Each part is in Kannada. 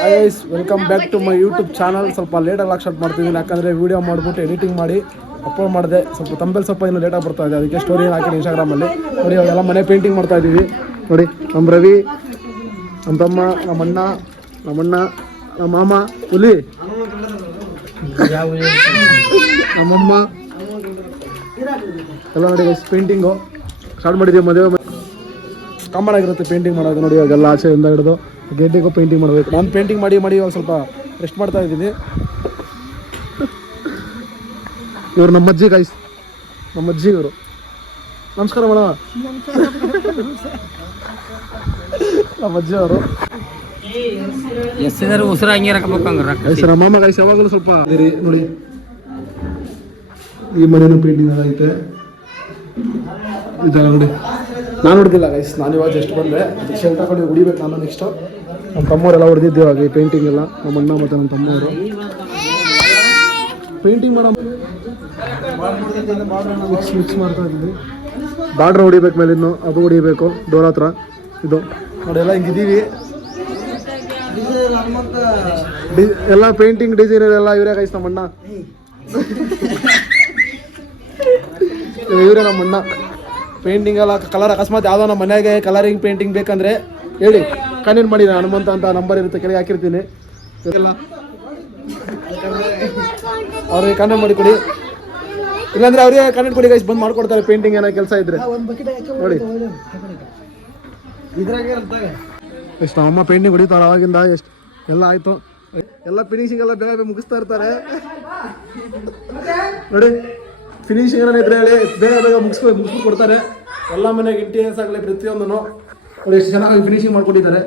Guys welcome back to my YouTube channel. ಸ್ವಲ್ಪ ಲೇಟಾಗಿ ಸ್ಟಾರ್ಟ್ ಮಾಡ್ತಿದ್ದೀನಿ, ಯಾಕಂದರೆ ವೀಡಿಯೋ ಮಾಡಿಬಿಟ್ಟು ಎಡಿಟಿಂಗ್ ಮಾಡಿ ಅಪ್ಲೋಡ್ ಮಾಡಿದೆ. ಸ್ವಲ್ಪ ತಂಬೆಲ್ ಸ್ವಲ್ಪ ಇನ್ನೂ ಲೇಟಾಗಿ ಬರ್ತಾ ಇದೆ, ಅದಕ್ಕೆ ಸ್ಟೋರಿ ಹಾಕಿದೆ ಇನ್ಸ್ಟಾಗ್ರಾಮಲ್ಲಿ. ನೋಡಿ ಅವೆಲ್ಲ ಮನೆ ಪೇಂಟಿಂಗ್ ಮಾಡ್ತಾ ಇದ್ದೀವಿ. ನೋಡಿ ನಮ್ಮ ರವಿ, ನಮ್ಮ ತಮ್ಮ, ನಮ್ಮಣ್ಣ, ನಮ್ಮ ಮಾಮ, ಹುಲಿ, ನಮ್ಮಮ್ಮ ಎಲ್ಲ ನೋಡಿ ಗೈಸ್ ಪೇಂಟಿಂಗು ಸ್ಟಾರ್ಟ್ ಮಾಡಿದ್ದೀವಿ. ಮದುವೆ ಕಾಮನ್ ಆಗಿರುತ್ತೆ ಪೇಂಟಿಂಗ್ ಮಾಡೋದು. ನೋಡಿ ಅವಾಗೆಲ್ಲ ಆಚೆಯಿಂದ ಹಿಡಿದು ಗೇಟಿಗೂ ಪೇಂಟಿಂಗ್ ಮಾಡಬೇಕು. ನಾನು ಪೇಂಟಿಂಗ್ ಮಾಡಿ ಇವಾಗ ಸ್ವಲ್ಪ ರೆಸ್ಟ್ ಮಾಡ್ತಾ ಇದ್ದೀನಿ. ಇವರು ನಮ್ಮ ಅಜ್ಜಿ ಗೈಸ್, ನಮ್ಮ ಅಜ್ಜಿ ಇವರು. ನಮಸ್ಕಾರ ಮೇಡಮ್. ನಮ್ಮ ಅಜ್ಜಿ ಅವರು ನಮ್ಮ ಮಾಮ ಗೈಸ್ ಯಾವಾಗಲೂ ಸ್ವಲ್ಪ ನೋಡಿ. ಈ ಮನೇನು ಪೇಂಟಿಂಗ್ ಆಗೈತೆ ಇದೆಲ್ಲ ನೋಡಿ. ನಾನು ಹೊಡೆದಿಲ್ಲ ಗೈಸ್, ನಾನು ಇವಾಗ ಜಸ್ಟ್ ಬಂದೆ. ಅದಕ್ಕೆ ಶೆಲ್ಟ್ ಹಾಕೊಂಡು ಹೊಡಿಬೇಕು ನಾನು ನೆಕ್ಸ್ಟು. ನಮ್ಮ ತಮ್ಮವರೆಲ್ಲ ಹೊಡೆದಿದ್ದು ಇವಾಗ ಈ ಪೇಂಟಿಂಗ್ ಎಲ್ಲ. ನಮ್ಮ ಅಣ್ಣ ಮತ್ತು ನಮ್ಮ ತಮ್ಮವರು ಪೇಂಟಿಂಗ್ ಮಾಡೋ ಮಿಕ್ಸ್ ಮಾಡ್ತಾ ಇದ್ದೀವಿ. ಬಾರ್ಡ್ರ್ ಹೊಡಿಬೇಕು ಮೇಲಿನ್ನು, ಅದು ಹೊಡಿಬೇಕು ಡೋರ್ ಹತ್ರ. ಇದು ನೋಡಿ ಎಲ್ಲ ಹಿಂಗಿದ್ದೀವಿ. ಎಲ್ಲ ಪೇಂಟಿಂಗ್ ಡಿಸೈನರ್ ಎಲ್ಲ ಇವರೇ ಗೈಸ್. ನಮ್ಮಣ್ಣ ಇವರೇ ನಮ್ಮಣ್ಣ. ಪೇಂಟಿಂಗ್ ಎಲ್ಲ ಕಲರ್ ಅಕಸ್ಮಾತ್ ಯಾವುದೋ ನಮ್ಮ ಮನೆಗೆ ಕಲರಿಂಗ್ ಪೇಂಟಿಂಗ್ ಬೇಕಂದರೆ ಹೇಳಿ, ಕನೆಕ್ಟ್ ಮಾಡಿ. ಹನುಮಂತ ಅಂತ ನಂಬರ್ ಇರುತ್ತೆ, ಕೆಳಗೆ ಹಾಕಿರ್ತೀನಿ. ಎಲ್ಲ ಅವ್ರಿಗೆ ಕನೆಕ್ಟ್ ಮಾಡಿ ಕೊಡಿ, ಇಲ್ಲಾಂದರೆ ಅವ್ರಿಗೆ ಕನೆಕ್ಟ್ ಕೊಡಿ ಗೈಸ್, ಬಂದು ಮಾಡ್ಕೊಡ್ತಾರೆ ಪೇಂಟಿಂಗ್ ಏನೋ ಕೆಲಸ ಇದ್ರೆ. ನೋಡಿ ಎಷ್ಟು ಅಮ್ಮ ಪೇಂಟಿಂಗ್ ಹೊಡಿತಾರೆ ಅವಾಗಿಂದ. ಎಷ್ಟು ಎಲ್ಲ ಆಯಿತು, ಎಲ್ಲ ಫಿನಿಶಿಂಗ್ ಎಲ್ಲ ಬೇಗ ಮುಗಿಸ್ತಾ ಇರ್ತಾರೆ. ನೋಡಿ ಫಿನಿಶಿಂಗ್ ಏನೋ ಇದ್ರೆ ಹೇಳಿ, ಬೇಗ ಮುಗಿಸ್ಬಿಟ್ಟು ಕೊಡ್ತಾರೆ. ಎಲ್ಲ ಮನೆಗೆ ಇಂಟೀರಿಯರ್ಸ್ ಆಗಲಿ ಪ್ರತಿಯೊಂದೂ ನೋಡಿ ಎಷ್ಟು ಚೆನ್ನಾಗಿ ಫಿನಿಶಿಂಗ್ ಮಾಡ್ಕೊಂಡಿದ್ದಾರೆ.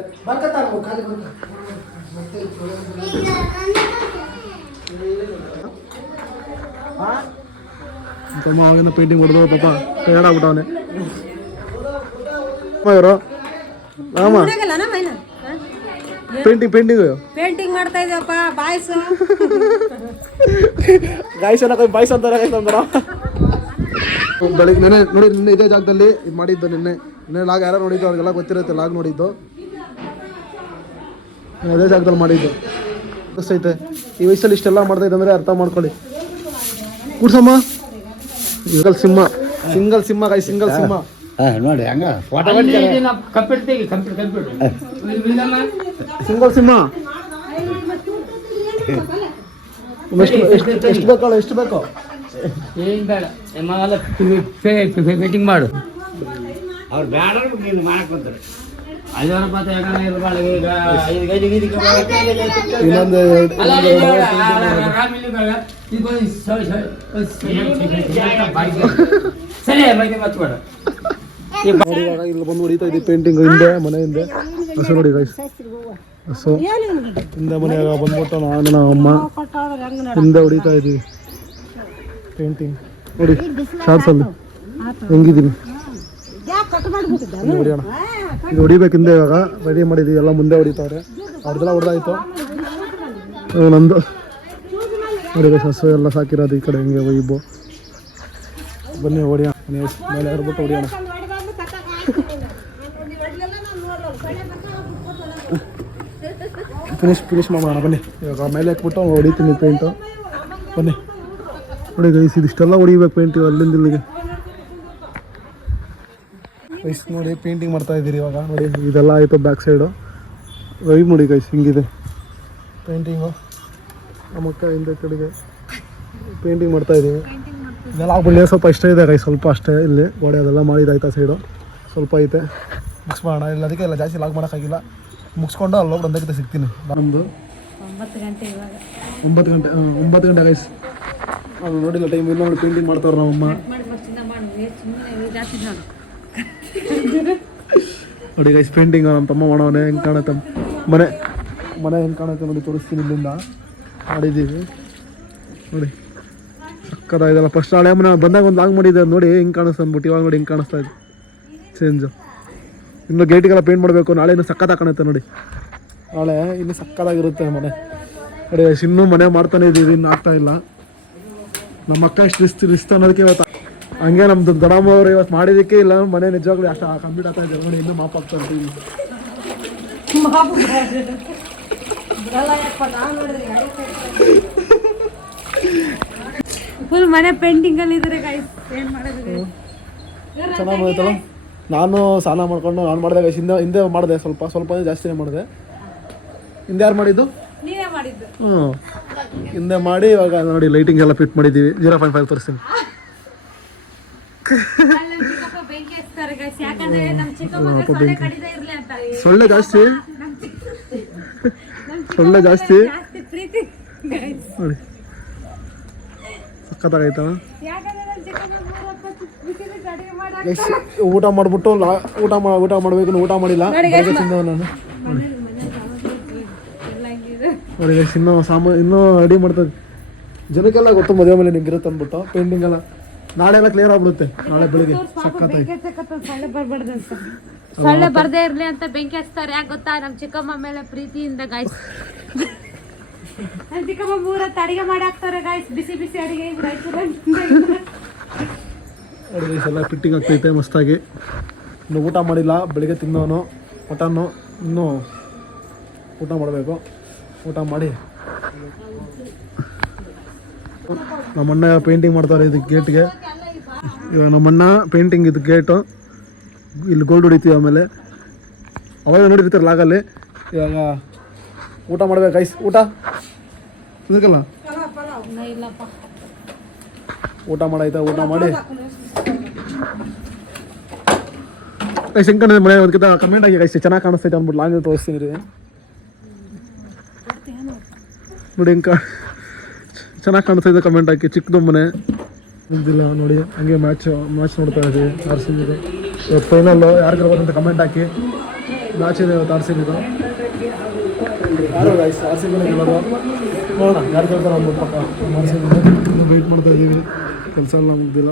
ತಮ್ಮ ಅವಾಗಿಂದ ಪೇಂಟಿಂಗ್ ಹೊಡೆದು ಪಾಪ ಟಯರ್ಡ್ ಆಗ್ಬಿಟ್ಟವನೆ ಇವರು. ರಾಮ ಪೇಂಟಿಂಗ್ ಮಾಡ್ತಾ ಇದ್ದೀವಪ್ಪ. ಗಾಯ್ಸ್ ಬಾಯ್ಸ್ ಅಂತಾರೆ. ಬೆಳಿಗ್ಗೆ ನೆನೆ ನೋಡಿ, ನಿನ್ನೆ ಇದೇ ಜಾಗದಲ್ಲಿ ಇದು ಮಾಡಿದ್ದು. ನಿನ್ನೆ ಲಾಗ್ ಯಾರು ನೋಡಿದ್ದು ಅವ್ರಿಗೆಲ್ಲ ಗೊತ್ತಿರುತ್ತೆ. ಲಾಗ್ ನೋಡಿದ್ದು ಅದೇ ಜಾಗದಲ್ಲಿ ಮಾಡಿದ್ದು. ಐತೆ ಈ ವಯಸ್ಸಲ್ಲಿ ಇಷ್ಟೆಲ್ಲ ಮಾಡ್ತಾ ಇದ್ದಂದ್ರೆ ಅರ್ಥ ಮಾಡ್ಕೊಳ್ಳಿ. ಕೂಡ್ಸಮ್ಮ ಸಿಂಗಲ್ ಸಿಂಹ ಗಾಯ್, ಸಿಂಗಲ್ ಸಿಂಹ ನೋಡಿ. ಹಂಗ ಸಿಂಗಲ್ ಸಿಂಹ ಎಷ್ಟು ಬೇಕಲ್ಲ, ಎಷ್ಟು ಬೇಕೋ ಫಿಟ್ಟಿಂಗ್ ಮಾಡು. ಅವ್ರು ಬೇಡ ನೀನು ಮಾಡಕ್ಕೆ ಇಲ್ಲಿ ಬಂದು ಹೊಡಿತಾ ಇದ್ದೀವಿ ಪೇಂಟಿಂಗ್. ಹಿಂದೆ ಮನೆ ಹಿಂದೆ ಹಸು ನೋಡಿ ಗೈಸ್, ಹಸು ಹಿಂದೆ ಮನೆಯಾಗ ಬಂದ್ಬಿಟ್ಟು ನಾನು ನಮ್ಮ ಅಮ್ಮ ಹಿಂದೆ ಹೊಡಿತಾ ಇದ್ದೀವಿ ಪೇಂಟಿಂಗ್. ನೋಡಿ ಶಾರ್ಟ್ಸಲ್ಲಿ ಹೆಂಗಿದ್ದೀನಿ ಹೊಡಿಯೋಣ. ಇದು ಹೊಡಿಬೇಕು ಹಿಂದೆ. ಇವಾಗ ರೆಡಿ ಮಾಡಿದ್ದೀವಿ, ಎಲ್ಲ ಮುಂದೆ ಹೊಡಿತಾವ್ರೆ. ಅವ್ರದ್ದೆಲ್ಲ ಹೊಡೆದಾಯ್ತು. ನಂದು ನೋಡಿ ಗೈಸ್, ಹಸು ಎಲ್ಲ ಸಾಕಿರೋದು ಈ ಕಡೆ ಹಿಂಗೆ ವೈಬು. ಬನ್ನಿ ಹೊಡಿಯೋಣ, ಮೇಲೆ ಏರ್ಬಿಟ್ಟು ಹೊಡಿಯೋಣ. ಫಿನಿಶ್ ಮಾಡೋಣ ಬನ್ನಿ. ಇವಾಗ ಮೇಲೆ ಹಾಕ್ಬಿಟ್ಟು ಹೊಡಿತೀನಿ ಪೇಂಟು. ಬನ್ನಿ ನೋಡಿ ಗೈಸ್, ಇದಿಷ್ಟೆಲ್ಲ ಹೊಡಿಬೇಕು ಪೇಂಟ್ ಅಲ್ಲಿಂದ ಇಲ್ಲಿಗೆ ಗೈಸ್. ನೋಡಿ ಪೇಂಟಿಂಗ್ ಮಾಡ್ತಾ ಇದ್ದೀರಿ ಇವಾಗ. ನೋಡಿ ಇದೆಲ್ಲ ಆಯಿತು ಬ್ಯಾಕ್ ಸೈಡು. ವೈಬ್ ನೋಡಿ ಗೈಸ್, ಹಿಂಗಿದೆ ಪೇಂಟಿಂಗು. ನಮ್ಮ ಅಕ್ಕ ಹಿಂದೆ ಕಡೆಗೆ ಪೇಂಟಿಂಗ್ ಮಾಡ್ತಾ ಇದ್ದೀವಿ. ಇದೆಲ್ಲ ಆಗ್ಬಿಡಲಿ ಸ್ವಲ್ಪ ಇಷ್ಟ ಇದೆ ಗೈಸ್, ಸ್ವಲ್ಪ ಅಷ್ಟೇ. ಇಲ್ಲಿ ಗೋಡೆ ಅದೆಲ್ಲ ಮಾಡಿದಾಯ್ತಾ ಸೈಡು ಸ್ವಲ್ಪ ಐತೆ. ಮುಗಿಸ್ ಮಾಡೋಣ. ಇಲ್ಲ ಅದಕ್ಕೆ ಎಲ್ಲ ಜಾಸ್ತಿ ಲಾಗ್ ಮಾಡೋಕ್ಕಾಗಿಲ್ಲ. ಮುಗಿಸ್ಕೊಂಡು ಅಲ್ಲಿ ಹೋಗಿ ಒಂದಕ್ಕೆ ಸಿಗ್ತೀನಿ. ನಮ್ಮದು 9 ಗಂಟೆ ಗೈಸ್. ಅದು ನೋಡಿಲ್ಲ ಟೈಮ್. ಇಲ್ಲ ನೋಡಿ ಪೇಂಟಿಂಗ್ ಮಾಡ್ತಾವ್ರು ನಮ್ಮಮ್ಮ. ನೋಡಿ ಗೈಸ್ ಪೇಂಟಿಂಗ್ ನಮ್ಮ ತಮ್ಮ ಮಾಡೋನೆ. ಹೆಂಗೆ ಕಾಣುತ್ತೆ ಮನೆ ಹೆಂಗೆ ಕಾಣುತ್ತೆ ನೋಡಿ, ತೋರಿಸ್ತೀನಿ. ಇಲ್ಲಿಂದ ಮಾಡಿದ್ದೀವಿ ನೋಡಿ, ಸಕ್ಕದಾಗಿದೆಲ್ಲ. ಫಸ್ಟ್ ಹಳೆ ಮನೆ ಬಂದಾಗ ಒಂದು ಲಾಗ್ ಮಾಡಿದ್ದೆ ನೋಡಿ, ಹೆಂಗೆ ಕಾಣಿಸ್ತಾ ಅಂದ್ಬಿಟ್ಟು. ಇವಾಗ ನೋಡಿ ಹೆಂಗೆ ಕಾಣಿಸ್ತಾ ಇದೆ ಚೇಂಜು. ಇನ್ನು ಗೇಟಿಗೆಲ್ಲ ಪೇಂಟ್ ಮಾಡಬೇಕು. ನಾಳೆ ಇನ್ನೂ ಸಕ್ಕತ್ತಾಗಿ ಕಾಣುತ್ತೆ ನೋಡಿ. ನಾಳೆ ಇನ್ನೂ ಸಕ್ಕತ್ತಾಗಿರುತ್ತೆ ಮನೆ. ನೋಡಿ ಇನ್ನೂ ಮನೆ ಮಾಡ್ತಾನೆ ಇದ್ದೀವಿ, ಇನ್ನು ಆಗ್ತಾ ಇಲ್ಲ. ನಮ್ಮ ಅಕ್ಕ ಎಷ್ಟು ರಿಸ್ಕ್ ಅನ್ನೋದಕ್ಕೆ ಇವತ್ತು ಹಂಗೆ ನಮ್ಮದು ದೊಡ್ಡಮ್ಮ ಅವರು ಇವತ್ತು ಮಾಡಿದ್ದಕ್ಕೆ ಇಲ್ಲ ಮನೆ ನಿಜವಾಗ್ಲೂ ಅಷ್ಟು ಕಂಪ್ಲೀಟ್ ಆಗ್ತಾ ಇದೆ ನೋಡಿ. ಇನ್ನೂ ಮಾಪ್ ಆಗ್ತಾ ಇರ್ತೀವಿ. ಫುಲ್ ಮನೆ ಪೇಂಟಿಂಗ್ ಅಲ್ಲಿ ಇದ್ರೆ ಗೈಸ್ ಏನ್ ಮಾಡೋದು ಚೆನ್ನಾಗಿ ಬಂದೈತಲ್ಲ. ನಾನು ಸ್ನಾನ ಮಾಡ್ಕೊಂಡು ನಾನು ಮಾಡಿದೆ ಗೈಸ್. ಹಿಂದೆ ಮಾಡಿದೆ, ಸ್ವಲ್ಪ ಜಾಸ್ತಿನೇ ಮಾಡಿದೆ. ಹಿಂದೆ ಯಾರು ಮಾಡಿದ್ದು? ನೀವೇ ಮಾಡಿದ್ದು. ಹ್ಞೂ, ಹಿಂದೆ ಮಾಡಿ ಇವಾಗ ನೋಡಿ ಲೈಟಿಂಗ್ ಎಲ್ಲ ಫಿಟ್ ಮಾಡಿದ್ದೀವಿ. 0.5 ತೋರಿಸ್ತೀನಿ. ಅಲ್ಲಿ ಚಿಕ್ಕಪ್ಪ ಬೆಂಕಿ ಹಚ್ತಾರೆ ಗೈಸ್, ಯಾಕಂದ್ರೆ ನಮ್ಮ ಚಿಕ್ಕಮ್ಮಗೆ ಸೊಳ್ಳೆ ಕಡಿದೇ ಇರ್ಲಿ ಅಂತ. ಸೊಳ್ಳೆ ಜಾಸ್ತಿ, ಸೊಳ್ಳೆ ಜಾಸ್ತಿ ಜಾಸ್ತಿ ಪ್ರೀತಿ ಗೈಸ್. ನೋಡಿ ಸಖತ್ತಾಗೈತಲ್ಲ. ಯಾಕಂದ್ರೆ ನಮ್ಮ ಚಿಕ್ಕಮ್ಮ 3 ಬಿಸಿಲು ಅಡಿಗೆ ಮಾಡಿ ಗೈಸ್ ಊಟ ಮಾಡಿಬಿಟ್ಟು ಊಟ ಮಾಡಬೇಕು. ಊಟ ಮಾಡಿಲ್ಲ, ಬೆಳಗ್ಗೆ ತಿಂದವ ನಾನು. ನೋಡಿ ಗೈಸ್ ಇನ್ನೂ ರೆಡಿ ಮಾಡ್ತದೆ. ಜನಕ್ಕೆಲ್ಲ ಗೊತ್ತು ಮದುವೆ ಮೇಲೆ ನಿಂಗಿರುತ್ತೆ ಅಂದ್ಬಿಟ್ಟು ಪೇಂಟಿಂಗ್ ಎಲ್ಲ ನಾಳೆ ಎಲ್ಲ ಕ್ಲಿಯರ್ ಆಗ್ಬಿಡುತ್ತೆ. ನಾಳೆ ಬೆಳಿಗ್ಗೆ ಸಖತ್ತಾಗಿ. ಸೊಳ್ಳೆ ಬರ್ಬಾರ್ದು ಅಂತ, ಸೊಳ್ಳೆ ಬರ್ದೇ ಇರ್ಲಿ ಅಂತ ಬೆಂಕಿ ಹಚ್ತಾರೆ. ಯಾಕೆ ಗೊತ್ತಾ? ನಮ್ಮ ಚಿಕ್ಕಮ್ಮ ಮೇಲೆ ಪ್ರೀತಿಯಿಂದ ಗಾಯ್ಸ್. ನಮ್ಮ ಚಿಕ್ಕಮ್ಮ 3 ಹೊತ್ತು ಅಡಿಗೆ ಮಾಡಿ ಹಾಕ್ತಾರೆ ಗಾಯ್ಸ್, ಬಿಸಿ ಬಿಸಿ ಅಡಿಗೆ. ನೋಡಿ ಗೈಸ್ ಎಲ್ಲ ಫಿಟ್ಟಿಂಗ್ ಆಗ್ತೈತೆ ಮಸ್ತಾಗಿ. ಇನ್ನು ಊಟ ಮಾಡಿಲ್ಲ, ಬೆಳಿಗ್ಗೆ ತಿನ್ನೋನು ಮಟನ್ನು. ಇನ್ನೂ ಊಟ ಮಾಡಬೇಕು. ಊಟ ಮಾಡಿ ನಮ್ಮಣ್ಣ ಪೇಂಟಿಂಗ್ ಮಾಡ್ತಾರೆ ಇದು ಗೇಟ್ಗೆ. ಇವಾಗ ನಮ್ಮಣ್ಣ ಪೇಂಟಿಂಗ್ ಇದು ಗೇಟು. ಇಲ್ಲಿ ಗೋಲ್ಡ್ ಹೊಡಿತೀವಿ. ಆಮೇಲೆ ಅವಾಗ ನೋಡಿರ್ತಾರೆ ಲಾಗಲ್ಲಿ. ಇವಾಗ ಊಟ ಮಾಡ್ಬೇಕು ಗೈಸ್. ಊಟ ಇದಕ್ಕಲ್ಲ ಊಟ ಮಾಡಾಯ್ತಾ? ಊಟ ಮಾಡಿ ಗೈಸ್ ಹೆಂಗೆ ಕಾಣಿದೆ ಮನೆ ಒಂದ್ಕಿಂತ ಕಮೆಂಟ್ ಆಗಿ ಗೈಸ್ ಚೆನ್ನಾಗಿ ಕಾಣಿಸ್ತೈತೆ ಅಂದ್ಬಿಟ್ಟು ಲಾಂಗ್ ತೋರಿಸ್ತೀನಿ ರೀ. ನೋಡಿ ಹೆಂಗೆ ಚೆನ್ನಾಗಿ ಕಾಣಿಸ್ತೈತೆ ಕಮೆಂಟ್ ಹಾಕಿ. ಚಿಕ್ಕದು ಮನೆ ನಿಂತಿಲ್ಲ ನೋಡಿ. ಹಂಗೆ ಮ್ಯಾಚ್ ನೋಡ್ತಾ ಇದ್ದೀವಿ. RCB ಇವತ್ತು ಫೈನಲ್ಲು. ಯಾರು ಗೆಲ್ಬೋದಂತ ಕಮೆಂಟ್ ಹಾಕಿ. ಮ್ಯಾಚ್ ಇದೆ ಇವತ್ತು RCB. ಯಾರು ಗೈಸ್ RCB ಗೆಲ್ಲೋದು ನೋಡೋಣ, ಯಾರು ಗೆಲ್ತಾರೆ ಅಂದ್ಬಿಟ್ಟು ಪಕ್ಕ RCB ವೆಯ್ಟ್ ಮಾಡ್ತಾ ಇದ್ದೀವಿ. ಕೆಲಸ ಎಲ್ಲ ಮುಗ್ದಿಲ್ಲ,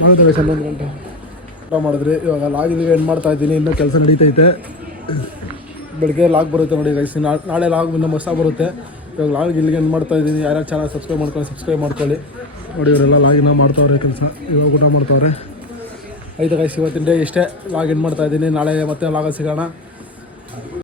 ಮಾಡಿದೆ ಗೈಸ್ 11 ಗಂಟೆ ಊಟ ಮಾಡಿದ್ರಿ. ಇವಾಗ ಲಾಗಿದ್ದೀವಿ, ಏನು ಮಾಡ್ತಾ ಇದ್ದೀನಿ. ಇನ್ನೂ ಕೆಲಸ ನಡೀತೈತೆ. ಬೆಳಗ್ಗೆ ಲಾಗ್ ಬರುತ್ತೆ ನೋಡಿ ಗೈಸ್. ನಾಳೆ ಲಾಗ್ ಇನ್ನೂ ಮಸ್ತಾಗಿ ಬರುತ್ತೆ. ಇವಾಗ ಲಾಗ್ ಇಲ್ಲಿಗೆ ಏನು ಮಾಡ್ತಾ ಇದ್ದೀನಿ. ಯಾರ್ಯಾರು ಚಾನಲ್ ಸಬ್ಸ್ಕ್ರೈಬ್ ಮಾಡ್ಕೊಳ್ಳಿ. ನೋಡಿ ಇವರೆಲ್ಲ ಲಾಗಿನ ಮಾಡ್ತಾವ್ರೆ ಕೆಲಸ. ಇವಾಗ ಊಟ ಮಾಡ್ತಾವ್ರೆ. ಆಯ್ತು ಗೈಸ್ ಇವತ್ತಿನ ಡೇ ಇಷ್ಟೇ. ಲಾಗ್ ಏನು ಮಾಡ್ತಾ ಇದ್ದೀನಿ. ನಾಳೆ ಮತ್ತೆ ಲಾಗ ಸಿಗೋಣ.